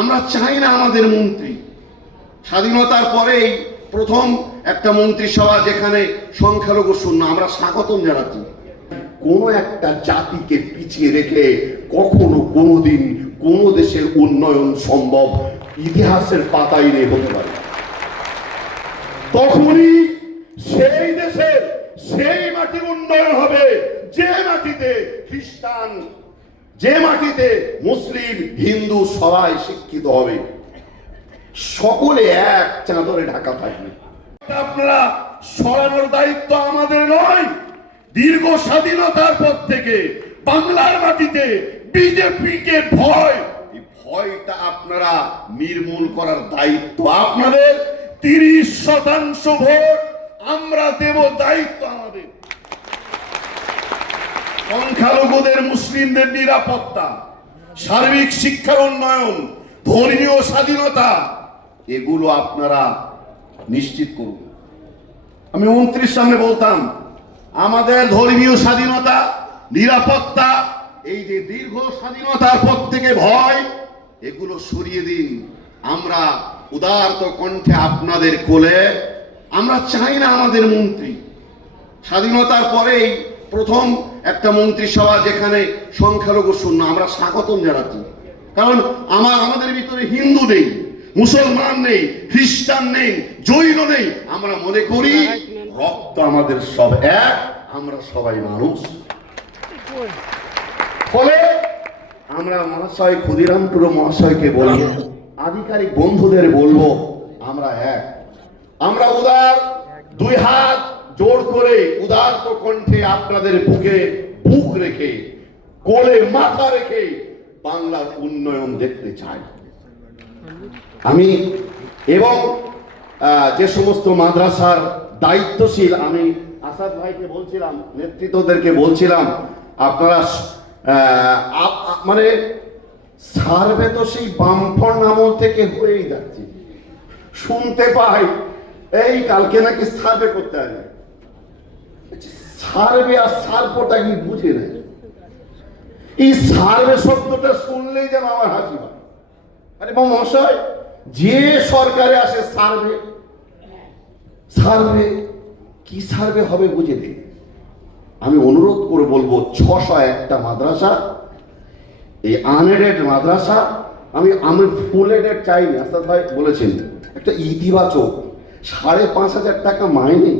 আমরা চাই না আমাদের মন্ত্রী। স্বাধীনতার পরেই প্রথম একটা মন্ত্রিসভা যেখানে সংখ্যালঘু শূন্য, আমরা স্বাগতম জানাচ্ছি। কোনো একটা জাতিকে পিছিয়ে রেখে কখনো কোনোদিন কোনো দেশের উন্নয়ন সম্ভব ইতিহাসের পাতায় নেই হতে পারে। তখনই সেই দেশের সেই মাটির উন্নয়ন হবে যে মাটিতে খ্রিস্টান, যে মাটিতে মুসলিম হিন্দু সবাই শিক্ষিত হবে, সকলে এক চাদরে ঢাকা থাকবে। আপনারা সরানোর দায়িত্ব আমাদের নয়। দীর্ঘ স্বাধীনতার পর থেকে বাংলার মাটিতে বিজেপিকে ভয়, এই ভয়টা আপনারা নির্মূল করার দায়িত্ব আপনাদের। 30% ভোট আমরা দেব, দায়িত্ব আমাদের। সংখ্যালঘুদের মুসলিমদের নিরাপত্তা, সার্বিক শিক্ষার উন্নয়ন, ধর্মীয় স্বাধীনতা, এগুলো আপনারা নিশ্চিত করুন। আমি মন্ত্রীর সামনে বলতাম, আমাদের ধর্মীয় স্বাধীনতা, নিরাপত্তা, এই যে দীর্ঘ স্বাধীনতার পর থেকে ভয়, এগুলো সরিয়ে দিন। আমরা উদারত কণ্ঠে আপনাদের কোলে। আমরা চাই না আমাদের মন্ত্রী। স্বাধীনতার পরেই প্রথম একটা মন্ত্রিসভা যেখানে সংখ্যালঘু শূন্য, আমরা স্বাগতম জানাচ্ছি। কারণ আমাদের ভিতরে হিন্দু নেই, মুসলমান নেই, খ্রিস্টান নেই, জৈন নেই। আমরা মনে করি রক্ত আমাদের সব এক, আমরা সবাই মানুষ। ফলে আমরা মহাশয় ক্ষুদিরাম টুডু মহাশয়কে বলবো, আধিকারিক বন্ধুদের বলবো, আমরা এক। আমরা উদার, দুই হাত জোড় করে উদারত কণ্ঠে আপনাদের বুকে বুক রেখে, কোলে মাথা রেখে বাংলার উন্নয়ন দেখতে চাই আমি। এবং যে সমস্ত মাদ্রাসার দায়িত্বশীল, আমি আসাদ ভাইকে বলছিলাম, নেতৃত্বদেরকে বলছিলাম, আপনারা মানে সার্ভে তো সেই বামফ্রন্ট আমল থেকে হয়েই যাচ্ছে। শুনতে পাই এই কালকে নাকি সার্ভে করতে আসবে। সার্ভে আর সার্ভটা কি বুঝে নেই। এই সার্ভে শব্দটা শুনলেই যেন আমার হাসি পায়। আরে মহাশয়, যে সরকারে আসে সার্ভে, সার্ভে কি সার্ভে হবে বুঝে নেই। আমি অনুরোধ করে বলবো, 601টা মাদ্রাসা, এই আনএডেড মাদ্রাসা, আমি ফুল এডেড চাইনি। আসাদ ভাই বলেছেন একটা ইতিবাচক, 5,500 টাকা মাইনে।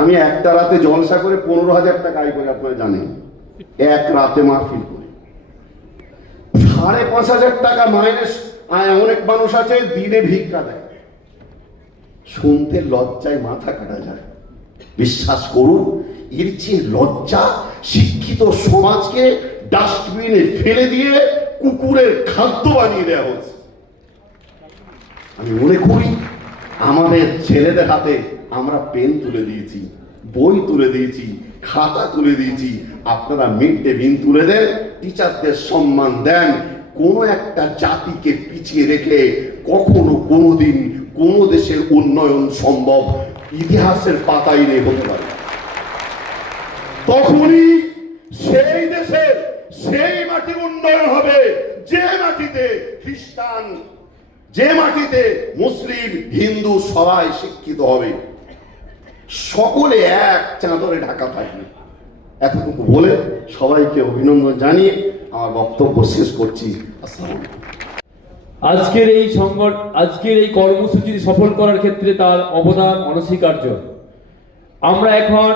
আমি একটা রাতে জলসা করে 15,000 টাকা আয় করে, আপনারা জানেন, এক রাতে মাহফিল করে 5,500 টাকা মাইনে। অনেক মানুষ আছে দিনে ভিক্ষা দেয়, শুনতে লজ্জায় মাথা কাটা যায়। বিশ্বাস করুন, এর চেয়ে লজ্জা শিক্ষিত সমাজকে ডাস্টবিনে ফেলে দিয়ে কুকুরের খাদ্য বানিয়ে দেওয়া হচ্ছে। আমি মনে করি আমাদের ছেলেদের হাতে আমরা পেন তুলে দিয়েছি, বই তুলে দিয়েছি, খাতা তুলে দিয়েছি। আপনারা মিড ডে মিল তুলে দেন, টিচারদের সম্মান দেন। কোনো একটা জাতিকে পিছিয়ে রেখে কখনো কোনোদিন কোনো দেশের উন্নয়ন সম্ভব ইতিহাসের পাতায় নেই হতে পারে। তখনই সেই দেশের সেই মাটির উন্নয়ন হবে যে মাটিতে খ্রিস্টান, যে মাটিতে মুসলিম হিন্দু সবাই শিক্ষিত হবে, সকলে এক চাদরে ঢাকা থাকবে। এতটুকু বলে সবাইকে অভিনন্দন জানিয়ে আমার বক্তব্য শেষ করছি। আসসালামু আলাইকুম। আজকের এই কর্মসূচি সফল করার ক্ষেত্রে তার অবদান অনস্বীকার্য। আমরা এখন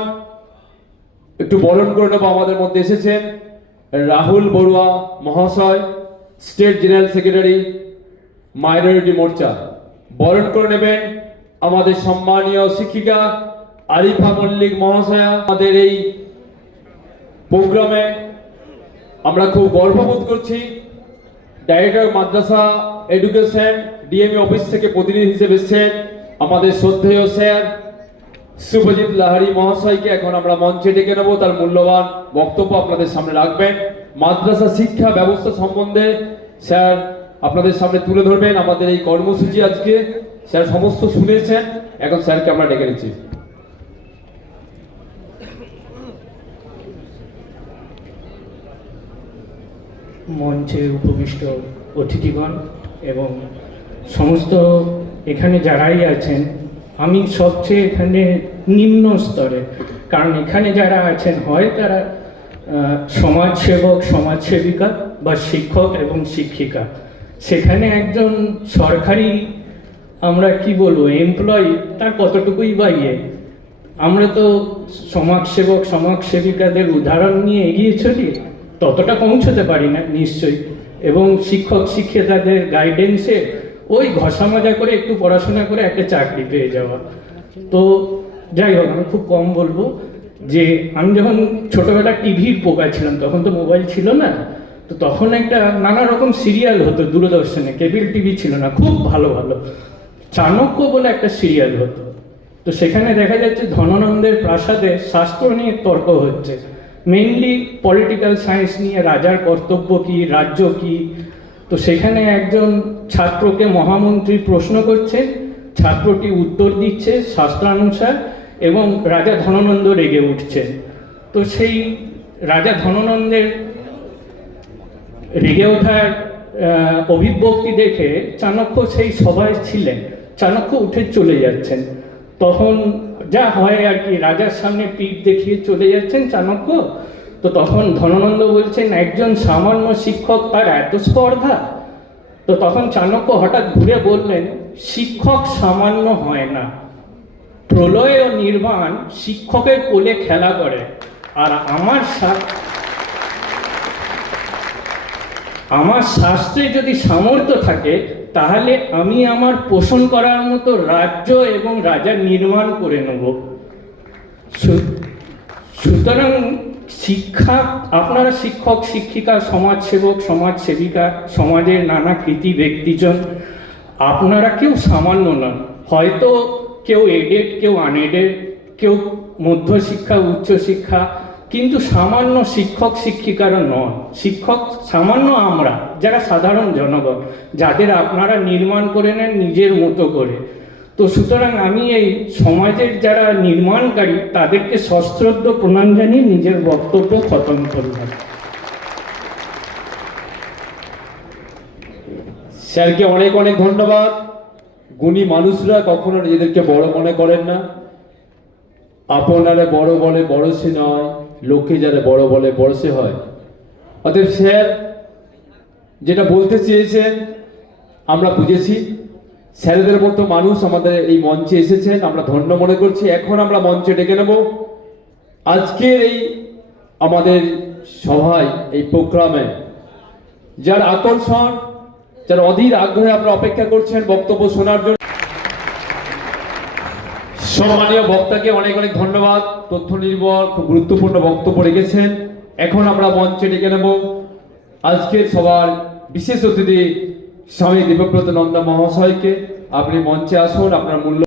একটু বরণ করে নেব। আমাদের মধ্যে এসেছেন রাহুল বড়ুয়া মহাশয়, স্টেট জেনারেল সেক্রেটারি, মাইনরিটি মোর্চা। বরণ করে নেবেন আমাদের সম্মানীয় শিক্ষিকা আরিফা মল্লিক মহাশয়া। আমাদের এই প্রোগ্রামে আমরা খুব গর্ববোধ করছি। ডাইরেক্টর মাদ্রাসা এডুকেশন ডিএমই অফিস থেকে প্রতিনিধি হিসেবে এসেছেন আমাদের শ্রদ্ধেয় স্যার শুভজিৎ লাহারি মহাশয়কে এখন আমরা মঞ্চে ডেকে নেব। তার মূল্যবান বক্তব্য আপনাদের সামনে রাখবেন। মাদ্রাসা শিক্ষা ব্যবস্থা সম্বন্ধে স্যার আপনাদের সামনে তুলে ধরবেন। আমাদের এই কর্মসূচি আজকে স্যার সমস্ত শুনেছেন, এখন স্যারকে আমরা ডেকে নিচ্ছি। মঞ্চে উপবিষ্ট অতিথিগণ এবং সমস্ত এখানে যারাই আছেন, আমি সবচেয়ে এখানে নিম্ন স্তরে, কারণ এখানে যারা আছেন হয় তারা সমাজসেবক সমাজসেবিকা বা শিক্ষক এবং শিক্ষিকা। সেখানে একজন সরকারি আমরা কি বলবো এমপ্লয়ি, তার কতটুকুই বা আমরা তো সমাজসেবক সমাজসেবিকাদের উদাহরণ নিয়ে এগিয়ে চলি, ততটা পৌঁছতে পারি না নিশ্চয়ই, এবং শিক্ষক শিক্ষিকাদের গাইডেন্সে ওই ঘষা মাজা করে একটু পড়াশোনা করে একটা চাকরি পেয়ে যাওয়া। তো যাই হোক, আমি খুব কম বলবো যে আমি যখন ছোটবেলা টিভির পোকা ছিলাম, তখন তো মোবাইল ছিল না, তো তখন একটা নানা রকম সিরিয়াল হতো দূরদর্শনে, কেবল টিভি ছিল না, খুব ভালো ভালো চাণক্য বলে একটা সিরিয়াল হতো। তো সেখানে দেখা যাচ্ছে ধনানন্দের প্রাসাদে শাস্ত্র নিয়ে তর্ক হচ্ছে, মেইনলি পলিটিক্যাল সায়েন্স নিয়ে, রাজার কর্তব্য কি, রাজ্য কি। তো সেখানে একজন ছাত্রকে মহামন্ত্রী প্রশ্ন করছে, ছাত্রটি উত্তর দিচ্ছে শাস্ত্রানুসার, এবং রাজা ধনানন্দ রেগে উঠছে। তো সেই রাজা ধনানন্দের রেগে ওঠার অভিব্যক্তি দেখে চাণক্য সেই সভায় ছিলেন, চাণক্য উঠে চলে যাচ্ছেন। তখন যা হয় আর কি, রাজার সামনে পিঠ দেখিয়ে চলে যাচ্ছেন চাণক্য। তো তখন ধনানন্দ বলছেন, একজন সামান্য শিক্ষক, তার এত স্পর্ধা? তো তখন চাণক্য হঠাৎ ঘুরে বললেন, শিক্ষক সামান্য হয় না, প্রলয় ও নির্বাণ শিক্ষকের কোলে খেলা করে। আর আমার শাস্ত্রে যদি সামর্থ্য থাকে, তাহলে আমি আমার পোষণ করার মতো রাজ্য এবং রাজা নির্মাণ করে নেব। সুতরাং শিক্ষা, আপনারা শিক্ষক শিক্ষিকা সমাজসেবক সমাজসেবিকা, সমাজের নানা কৃতি ব্যক্তিজন, আপনারা কেউ সামান্য নন। হয়তো কেউ এডেড, কেউ আনএডেড, কেউ মধ্যশিক্ষা উচ্চশিক্ষা, কিন্তু সামান্য শিক্ষক শিক্ষিকারা নন। শিক্ষক সামান্য আমরা, যারা সাধারণ জনগণ, যাদের আপনারা নির্মাণ করে নেন নিজের মতো করে। তো সুতরাং আমি এই সমাজের যারা নির্মাণকারী, তাদেরকে সশ্রদ্ধ প্রণাম জানিয়ে নিজের বক্তব্য খতম করলাম। স্যারকে অনেক অনেক ধন্যবাদ। গুণী মানুষরা কখনো নিজেদেরকে বড় মনে করেন না। আপনারা বড় বলে বড় সে নয়, লোকে যারা বড় বলে বড় সে হয়। অতএব স্যার যেটা বলতে চেয়েছেন আমরা বুঝেছি। স্যারদের মতো মানুষ আমাদের এই মঞ্চে এসেছেন, আমরা ধন্য মনে করছি। এখন আমরা মঞ্চে ডেকে নেব আজকের এই আমাদের সভায়, এই প্রোগ্রামে যার আকর্ষণ, যার অধীর আগ্রহে আপনারা অপেক্ষা করছেন বক্তব্য শোনার জন্য। সম্মানীয় বক্তাকে অনেক অনেক ধন্যবাদ, তথ্য নির্ভর খুব গুরুত্বপূর্ণ বক্তব্য রেখেছেন। এখন আমরা মঞ্চে ডেকে নেব আজকের সবার বিশেষ অতিথি স্বামী দেবব্রত নন্দা মহাশয়কে। আপনি মঞ্চে আসুন, আপনার মূল্য